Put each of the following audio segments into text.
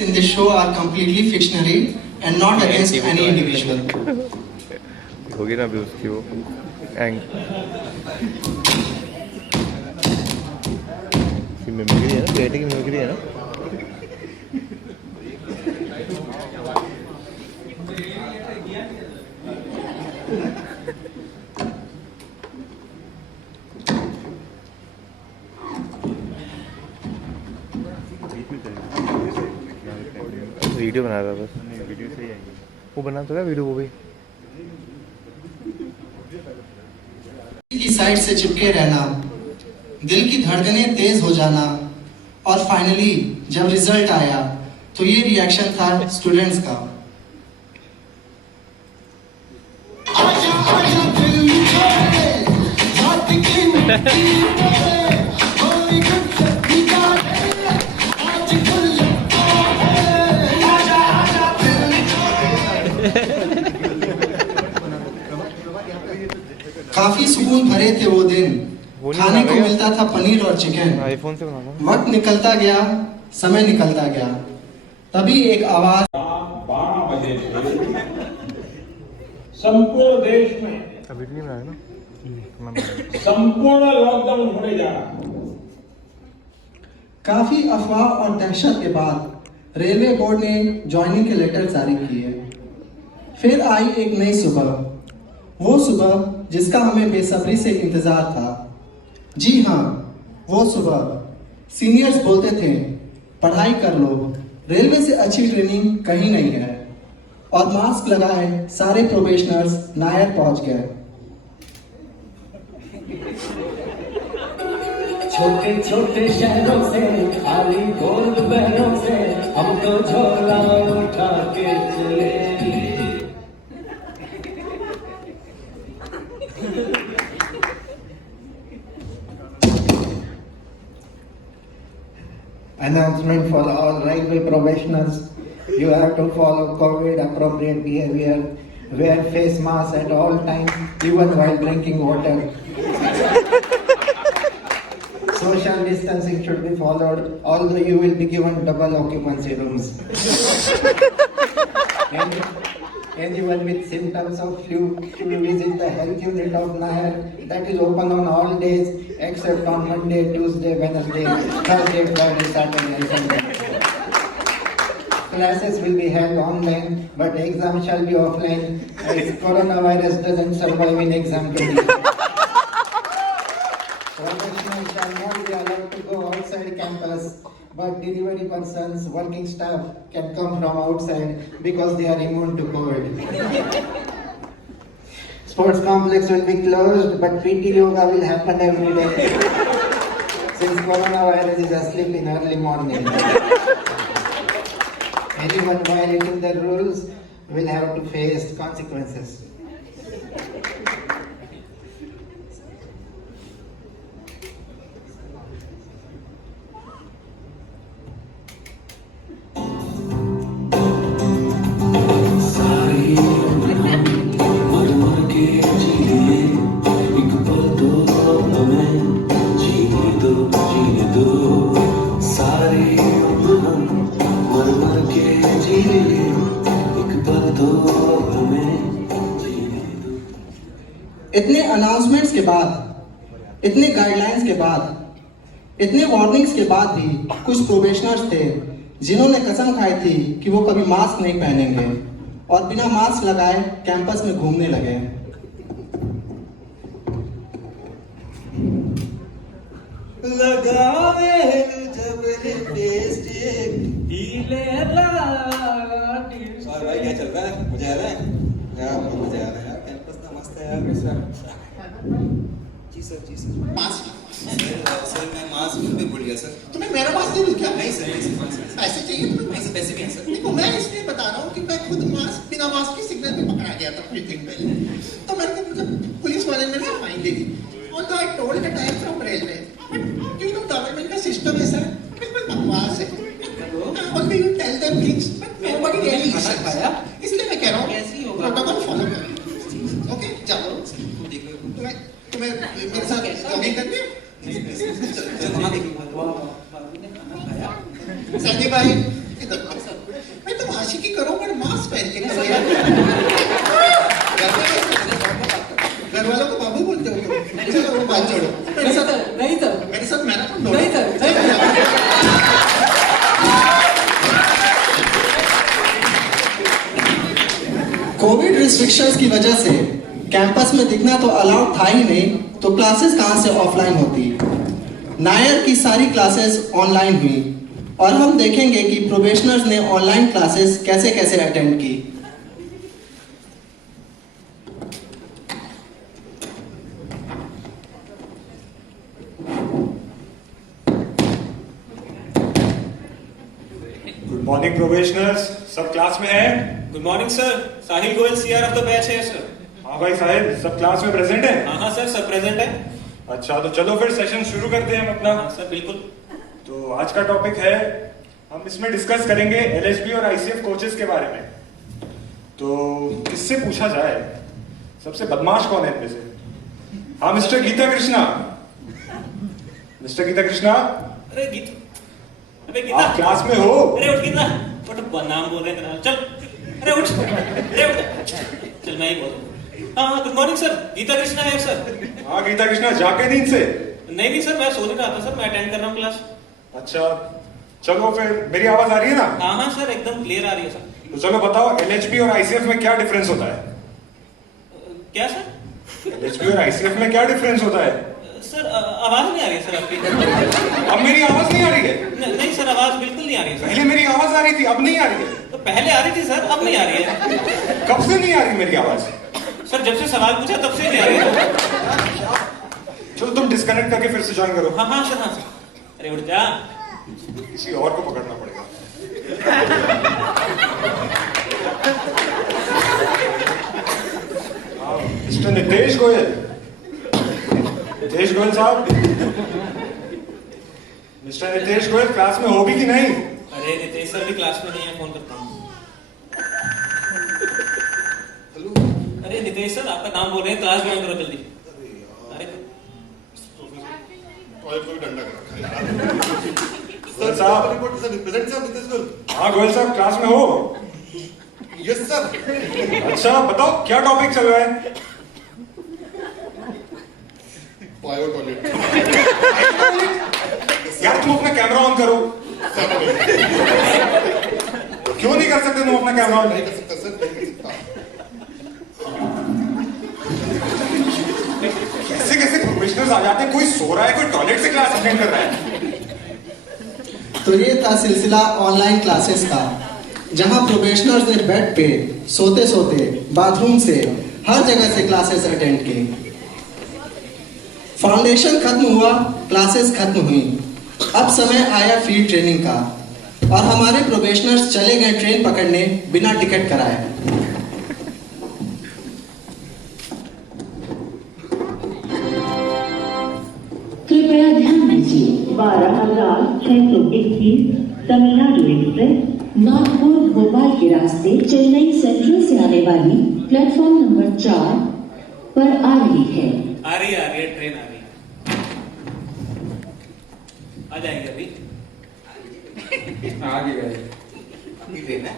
in this show are completely fictionary and not against any individual. होगी ना अभी उसकी वो एंग की मिमिक्री है ना, बेटे की मिमिक्री है ना. वीडियो बना रहा था बस. वीडियो सही आएगी. वो बना तो क्या वीडियो वो भी. की साइड से चिपके रहना, दिल की धड़कनें तेज हो जाना और फाइनली जब रिजल्ट आया तो ये रिएक्शन था स्टूडेंट्स का. काफी सुकून भरे थे वो दिन. खाने को मिलता था पनीर और चिकन. आईफोन से बनाना. वक्त निकलता गया, समय निकलता गया. तभी एक आवाज 12 बजे संपूर्ण देश में अभी नहीं बनाया ना. संपूर्ण लॉकडाउन होने जा रहा है. काफी अफवाह और दहशत के बाद रेलवे बोर्ड ने ज्वाइनिंग के लेटर जारी किए. फिर आई एक नई सुबह, वो सुबह जिसका हमें बेसब्री से इंतजार था. जी हाँ, वो सुबह. सीनियर्स बोलते थे पढ़ाई कर लो, रेलवे से अच्छी ट्रेनिंग कहीं नहीं है. और मास्क लगाए सारे प्रोबेशनर्स नायर पहुंच गए. छोटे छोटे शहरों से खाली गोल बहनों से हम तो झोला उठा के चले. Announcement for all railway professionals: you have to follow COVID appropriate behavior. Wear face mask at all times, even while drinking water. Social distancing should be followed, although you will be given double occupancy rooms. Anyone with symptoms of flu should visit the health unit of Nair. That is open on all days except on Monday, Tuesday, Wednesday, Thursday, Friday, Saturday and Sunday. Classes will be held online, but exam shall be offline as coronavirus doesn't survive in exam conditions. Professionals shall not be allowed to go outside campus, but delivery persons, working staff can come from outside because they are immune to COVID. Sports complex will be closed, but PT yoga will happen every day since coronavirus is asleep in early morning. Anyone violating the rules will have to face consequences. इतने announcements के बाद, इतने guidelines के बाद, इतने warnings के बाद भी कुछ प्रोबेशनर्स थे जिन्होंने कसम खाई थी कि वो कभी मास्क नहीं पहनेंगे और बिना मास्क लगाए कैंपस में घूमने लगे. लगावे जब लिपस्टिक हिले और भाई क्या चल रहा है? मजा आ रहा है? क्या मजा आ रहा है यार. कैंपस तो मस्त है यार. जी सर, जी सर. मास्क सर मैं मास्क पे भूल गया सर. तुम्हें मेरा मास्क दे दूं क्या? नहीं सर, नहीं सर. पैसे चाहिए तुम्हें? नहीं सर, पैसे भी हैं सर. देखो मैं इसलिए बता रहा हूँ कि मैं खुद मास्क बिना मास्क के सिग्नल पे पकड़ा गया था कुछ दिन पहले. तो मैंने मतलब पुलिस वाले ने मेरे से fine they the. Although I told that I am from railway, but you know government का system है सर, बिल्कुल बकवास है. Only you tell them things, but nobody really listens. इसलिए मैं कह रहा हूँ प्रोटोकॉल फॉलो करो. ओके जाओ. तुम्हें मेरे साथ जॉगिंग करनी है? सनी भाई इधर की करो पर मास्क पहन के करो यार। घर वालों को बाबू बोलते हो तुम। चलो वो बात छोड़ो। मेरे साथ मैराथन दौड़ो। कोविड रिस्ट्रिक्शंस की वजह से कैंपस में दिखना तो अलाउड था ही नहीं, तो क्लासेस कहां से ऑफलाइन होती। नायर की सारी क्लासेस ऑनलाइन हुई और हम देखेंगे कि प्रोबेशनर्स ने ऑनलाइन क्लासेस कैसे कैसे अटेंड की। गुड मॉर्निंग प्रोबेशनर्स, सब क्लास में हैं? Good morning sir, Sahil Goyal CR of the batch है सर। हाँ भाई साहिल, सब क्लास में प्रेजेंट है? हाँ सर, सब प्रेजेंट है। अच्छा, तो चलो फिर सेशन शुरू करते हैं हम अपना। हाँ सर, बिल्कुल। तो आज का टॉपिक है, हम इसमें डिस्कस करेंगे एलएचबी और आईसीएफ कोचेस के बारे में। तो इससे पूछा जाए सबसे बदमाश कौन है इनमें से? हाँ मिस्टर गीता कृष्णा। मिस्टर गीता कृष्णा, अरे गीता, आप क्लास में हो? अरे उठ गीता, उठ, नाम बोल रहे हैं, चल, अरे उठ, अरे उठ, चल मैं ही बोल रहा हूँ। हाँ good morning sir, Geeta Krishna है सर। हाँ गीता कृष्णा, जाके नींद से? नहीं सर, मैं सोच रहा था सर, मैं अटेंड कर रहा हूँ क्लास। अच्छा, चलो फिर, मेरी आवाज आ रही है ना? हाँ सर, एकदम क्लियर आ रही है सर। तो चलो बताओ, एलएचबी और आईसीएफ में क्या डिफरेंस होता है? क्या सर? एलएचबी और आईसीएफ में क्या डिफरेंस होता है? सर आवाज नहीं आ रही है सर आपकी। अब मेरी आवाज नहीं आ रही है? नहीं सर, आवाज बिल्कुल नहीं आ रही है सर। पहले मेरी आवाज आ रही थी, अब नहीं आ रही है? तो पहले आ रही थी सर, अब नहीं आ रही है। कब से नहीं आ रही मेरी आवाज? सर जब से सवाल पूछा तब से नहीं आ रही है। चलो तुम डिस्कनेक्ट करके फिर से ज्वाइन करो। हाँ सर, हाँ सर। अरे उठ जा। किसी और को पकड़ना पड़ेगा। मिस्टर नितेश गोयल, नितेश गोयल साहब, मिस्टर नितेश गोयल क्लास में हो भी कि नहीं? अरे नितेश सर भी क्लास में नहीं है, फोन करता हूँ। अरे नितेश सर, आपका नाम बोल रहे हैं, क्लास ज्वाइन करो जल्दी। अरे गोयल साहब, हाँ गोयल साहब क्लास में हो? Yes sir. अच्छा बताओ, क्या टॉपिक चल रहा है? Bio toilet. यार तुम अपना कैमरा ऑन करो। क्यों नहीं कर सकते तुम अपना कैमरा ऑन? नहीं कर सकता सर, नहीं कर सकता। कैसे कैसे प्रोफेशनल्स आ जाते हैं, कोई सो रहा है, कोई टॉयलेट से क्लास अटेंड कर रहा है। तो ये था सिलसिला ऑनलाइन क्लासेस का, जहां प्रोबेशनर्स ने बेड पे सोते सोते बाथरूम से हर जगह से क्लासेस अटेंड की। फाउंडेशन खत्म हुआ, क्लासेस खत्म हुई, अब समय आया फील्ड ट्रेनिंग का और हमारे प्रोबेशनर्स चले गए ट्रेन पकड़ने बिना टिकट कराए। कृपया ध्यान दीजिए, 12,621 तमिलनाडु एक्सप्रेस नागपुर भोपाल के रास्ते चेन्नई सेंट्रल से आने वाली प्लेटफॉर्म नंबर 4 पर आ रही है। आ रही है, ट्रेन आ रही है, आ जाएंगे अभी। आगे गए ट्रेन है।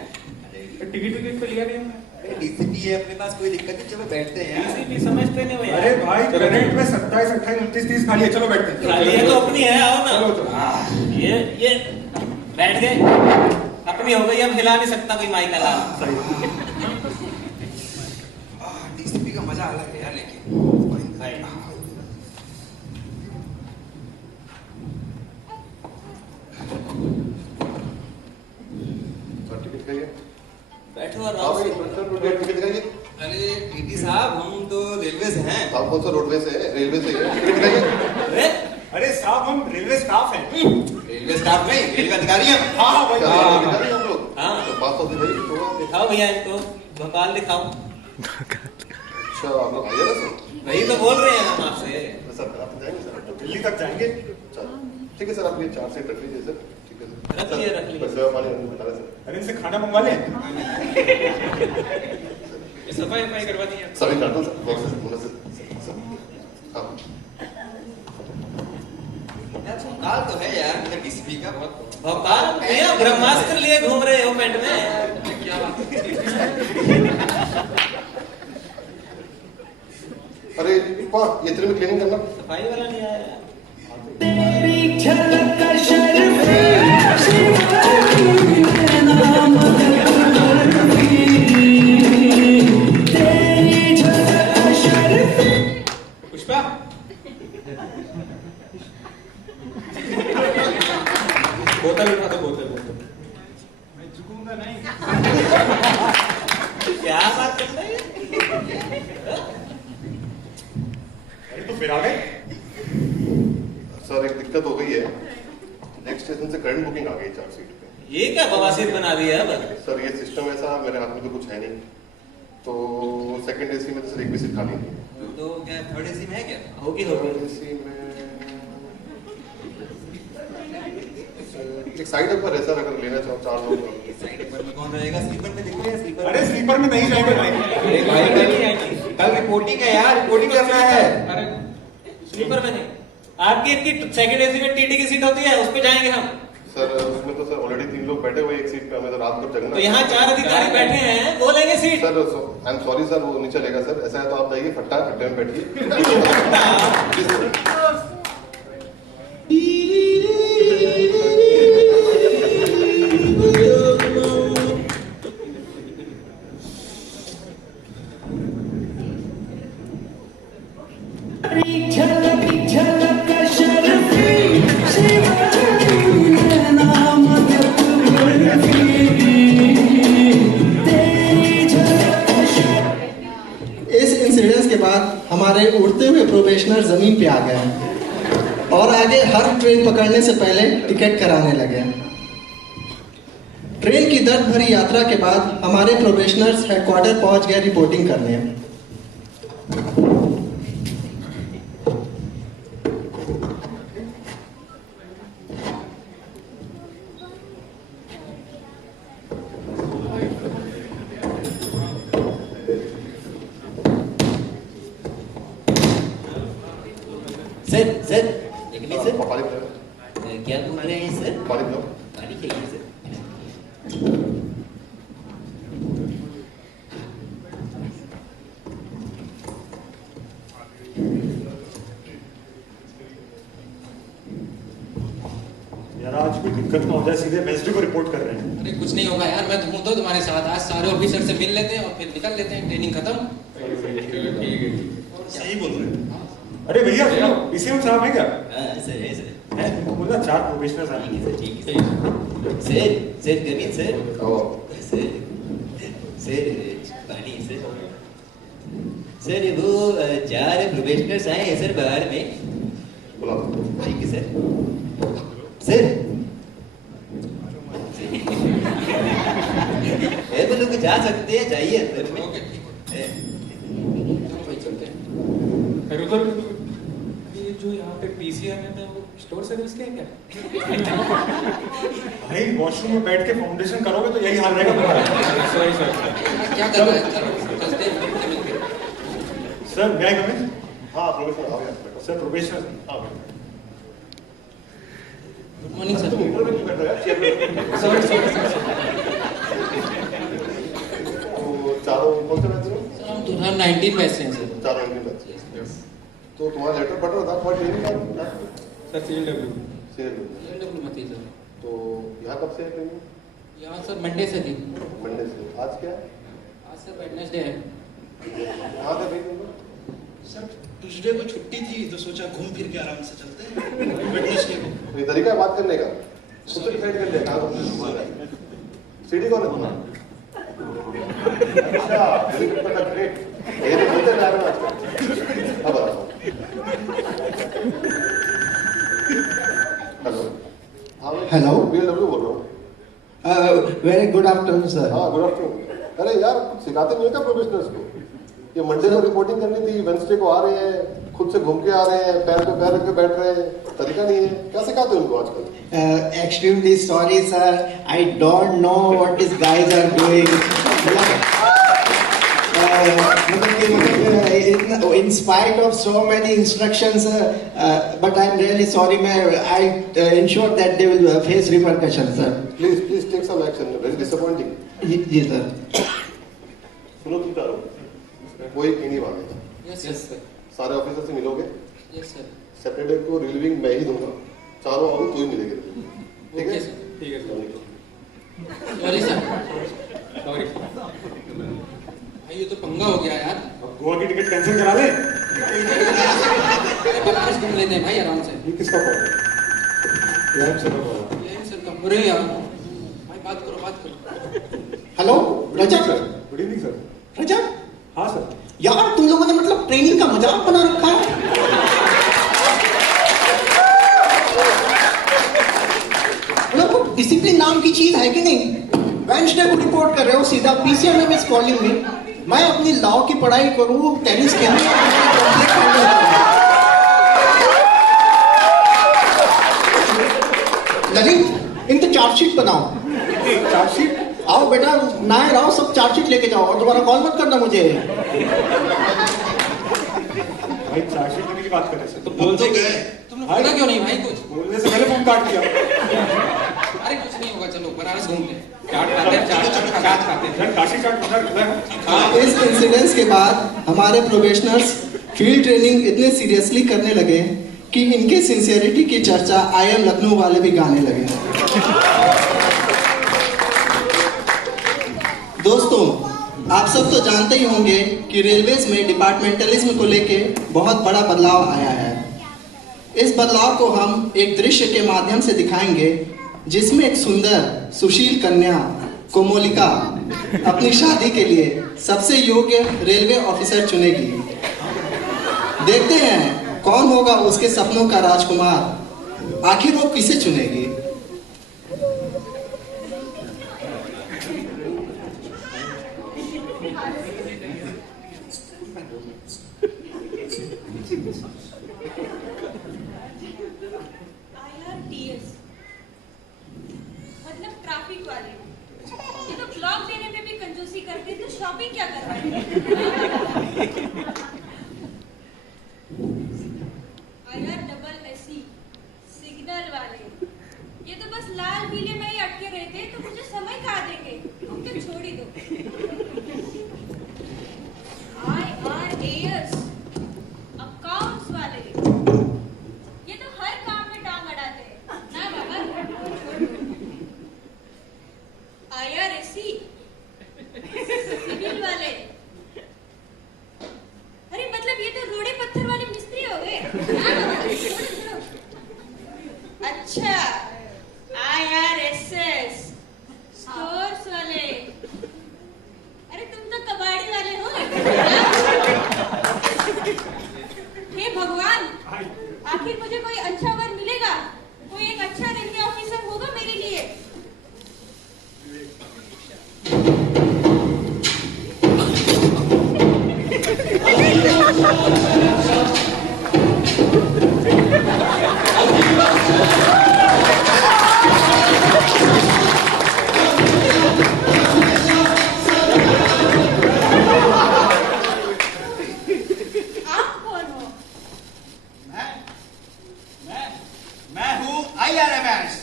टिकट तो लिया नहीं हमने। डीसीपी है अपने पास, कोई दिक्कत नहीं, चलो बैठते हैं। डीसीपी समझते नहीं भैया। अरे भाई करंट में 27, 28, 29, 30 खाली है, चलो बैठते हैं। खाली है तो अपनी है, आओ ना। चलो चलो। ये बैठ गए, अपनी हो गई, अब हिला नहीं सकता कोई माइक अला। डीसीपी का मजा अलग है यार, लेकिन बैठो आराम से। अरे टीटी साहब, हम तो रेलवे से हैं। आप कौन सा रोडवे से है? रेलवे से है। अरे अरे साहब, हम रेलवे स्टाफ हैं। रेलवे स्टाफ नहीं, रेलवे अधिकारी हैं। हाँ भाई। हम लोग हाँ। तो बात होती भाई थोड़ा। दिखाओ भैया इनको, भोपाल दिखाओ। अच्छा आप लोग आइए ना सर। वही तो बोल रहे हैं हम आपसे। सर आप जाएंगे सर? दिल्ली तक जाएंगे। चलो ठीक है सर, आप ये 4 सीट रख लीजिए सर। ठीक है सर। रख लिए, रख लिए। बस हमारे बता रहे सर। अरे इनसे खाना मंगवा लें। सफाई करवा दी है। सभी करता सर, बहुत सर। हाँ भोपाल तो है यार, डीसीपी का बहुत भोपाल भैया ब्रह्मास्त्र लिए घूम रहे हो पेंट में। अरे ये तेरे में क्लीनिंग करना। सफाई वाला नहीं आया। तेरी झलक का शर्फी नाम तेरी झलक का शर्फी। पुष्पा बोतल उठा दो, बोतल बोतल। मैं झुकूंगा नहीं। क्या बात करता है? अरे तो फिर आ गए। सर एक दिक्कत हो गई है, नेक्स्ट स्टेशन से करंट बुकिंग आ गई 4 सीट पे। ये क्या बवासीर बना दिया है? सर ये सिस्टम ऐसा, मेरे हाथ में तो कुछ है नहीं, तो सेकंड एसी में तो सिर्फ एक भी सीट खाली है। तो क्या थर्ड एसी में है क्या? होगी होगी। थर्ड एसी में एक साइड पर है सर, अगर लेना चाहो 4 लोग। साइड पर में कौन रहेगा? स्लीपर में दिख रही है स्लीपर। अरे स्लीपर में नहीं जाएंगे भाई। अरे भाई नहीं आएगी, कल रिपोर्टिंग है यार, रिपोर्टिंग करना है। अरे स्लीपर में नहीं, आपकी इनकी सेकंड एसी में टीटी की सीट होती है, उस पे जाएंगे हम। सर उसमें तो सर ऑलरेडी 3 लोग बैठे हुए एक सीट पे, हमें तो रात भर जगना। तो यहाँ 4 अधिकारी बैठे हैं, वो लेंगे seat. Sir I am sorry sir, वो नहीं चलेगा सर। ऐसा है तो आप जाइए खट्टे में बैठिए। झलक झलक का शर्फी नाम इस इंसिडेंस के बाद हमारे उड़ते हुए प्रोबेशनर जमीन पे आ गए और आगे हर ट्रेन पकड़ने से पहले टिकट कराने लगे। ट्रेन की दर्द भरी यात्रा के बाद हमारे प्रोबेशनर्स हेडक्वार्टर पहुंच गए रिपोर्टिंग करने। सर सर एक मिनट सर, पानी पिलाओ। क्या बोल रहे हैं सर? पानी पिलाओ। पानी चाहिए सर। यार आज कोई दिक्कत ना हो जाए, सीधे एमएसडी को रिपोर्ट कर रहे हैं। अरे कुछ नहीं होगा यार, मैं तो हूं तो तुम्हारे साथ। आज सारे ऑफिसर से मिल लेते हैं और फिर निकल लेते हैं, ट्रेनिंग खत्म। सही बोल रहे हैं। अरे भैया पीसीएम साहब है क्या? सर है सर। है उनको बोलना 4 प्रोबेशनर्स आएंगे। सर ठीक है sir. Sir come in sir. Sir sir पानी सर। सर वो 4 प्रोबेशनर्स आए हैं सर बाहर में। बुला दो। ठीक है सर। सर वो लोग जा सकते हैं, जाइए अंदर में। ओके ठीक है, भाई चलते हैं। रुको रुको रुको, ये जो यहाँ पे पीसीआर में वो स्टोर सर्विस क्या है क्या? भाई वॉशरूम में बैठ के फाउंडेशन करोगे तो यही हाल रहेगा तुम्हारा। सॉरी सर, क्या कर रहा है? चलो चलते हैं। सर मैं कमिन। हाँ प्रोफेसर आओ यार। Sir probationer. हाँ गुड मॉर्निंग सर। तुम ऊपर में क्यों बैठ रहे हो यार? चेयर पे। सॉरी सॉरी तो चारों कौन से बैच हो? सर, हम 2019 बैच से हैं सर। चारों इंडियन बैच। तो तुम्हारा लेटर पढ़ रहा था, तुम्हारी ट्रेनिंग क्या? सर सीएलडब्ल्यू सीएलडब्ल्यू में थी सर। तो यहाँ कब से है ट्रेनिंग? यहाँ सर मंडे से थी। मंडे से। आज क्या है? आज सर वेडनेसडे है। कहाँ से भेज दूँगा? सर ट्यूसडे को छुट्टी थी तो सोचा घूम फिर के आराम से चलते हैं वेडनेसडे को। तो ये तरीका है बात करने का? खुद से डिसाइड कर लिया कहाँ तुमने सीडी कौन है तुम्हारा? अच्छा ग्रेट। ये तो बोलते जा रहे हो आजकल। अब बताओ। हेलो। हाँ Hello? बीएलडब्ल्यू बोल रहा हूँ। Very good afternoon sir. हाँ गुड आफ्टरनून। अरे यार कुछ सिखाते नहीं क्या प्रोफेशनल्स को? ये मंडे को रिपोर्टिंग करनी थी, वेंसडे को आ रहे हैं, खुद से घूम के आ रहे हैं, पैर पे पैर रख के बैठ रहे हैं, तरीका नहीं है। क्या सिखाते हो उनको आजकल? Extremely sorry sir, I don't know what these guys are doing. In spite of so many instructions, but I'm really sorry, I ensure that they will face repercussions, sir. Please take some action. Very disappointing. Ji sir. सुनो तुम चारों, कोई एक नहीं मांगेगा। Yes sir. सारे officer से मिलोगे। Yes sir. सैटरडे को रिलीविंग मैं ही दूंगा, चारों आओ तो ही मिलेंगे। ठीक है? ठीक है सर। Sorry sir. सॉरी भाई, ये तो पंगा हो गया यार। अब गोवा की टिकट कैंसिल करा ले। बनारस घूम लेते हैं भाई आराम से। ये किसका कॉल है? यार सर का कॉल है। सर का। अरे यार भाई, बात करो बात करो। Hello Rajat. Good evening sir. Rajat, हाँ सर। यार तुम लोगों ने मतलब ट्रेनिंग का मजाक बना रखा है। मतलब डिसिप्लिन नाम की चीज है कि नहीं? वेडनेसडे को रिपोर्ट कर रहे हो, सीधा पीसीएम में कॉलिंग में। मैं अपनी लॉ की पढ़ाई करूं, टेनिस खेलूं, ललित इनकी चार्जशीट बनाओ। चार्जशीट? आओ बेटा, नायर आओ, सब चार्जशीट लेके जाओ और दोबारा कॉल मत करना मुझे। भाई चार्जशीट देने की बात कर रहे सर। तो बोल तो गए। तुम लोग बोला क्यों नहीं भाई कुछ? बोलने से पहले फोन काट दिया। अरे कुछ नहीं होगा, चलो बनारस घूमते हैं। चाट खाते हैं, चाट खाते हैं। काशी चाट इस इंसिडेंस के बाद हमारे प्रोबेशनर्स फील्ड ट्रेनिंग इतने सीरियसली करने लगे कि इनके सिंसियरिटी की चर्चा IIM लखनऊ वाले भी गाने लगे। दोस्तों, आप सब तो जानते ही होंगे कि रेलवेज में डिपार्टमेंटलिज्म को लेके बहुत बड़ा बदलाव आया है। इस बदलाव को हम एक दृश्य के माध्यम से दिखाएंगे जिसमें एक सुंदर सुशील कन्या कोमोलिका अपनी शादी के लिए सबसे योग्य रेलवे ऑफिसर चुनेगी। देखते हैं कौन होगा उसके सपनों का राजकुमार। आखिर वो किसे चुनेगी? IRTS मतलब ट्रैफिक वाले। ये तो ब्लॉक देने में भी कंजूसी करते, तो शॉपिंग क्या करवाएंगे? IRSSE सिग्नल वाले। ये तो बस लाल पीले में ही अटके रहते, तो मुझे समय कहाँ देंगे? तुम तो छोड़ ही दो। IRAS अकाउंट्स वाले। ये तो हर काम में टांग अड़ाते हैं ना बाबा, छोड़ दो। IRSE सिविल वाले। अरे मतलब ये तो रोड़े पत्थर वाले मिस्त्री हो गए। छोड़ो। अच्छा, IRSS स्टोर्स वाले। अरे तुम तो कबाड़ी वाले हो। हे भगवान, आखिर मुझे कोई अच्छा वर मिलेगा? कोई एक अच्छा रेलवे ऑफिसर होगा मेरे लिए? आप कौन हो? मैं हूँ IRMS।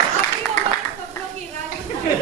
आप ही हमारे सपनों की राजकुमारी।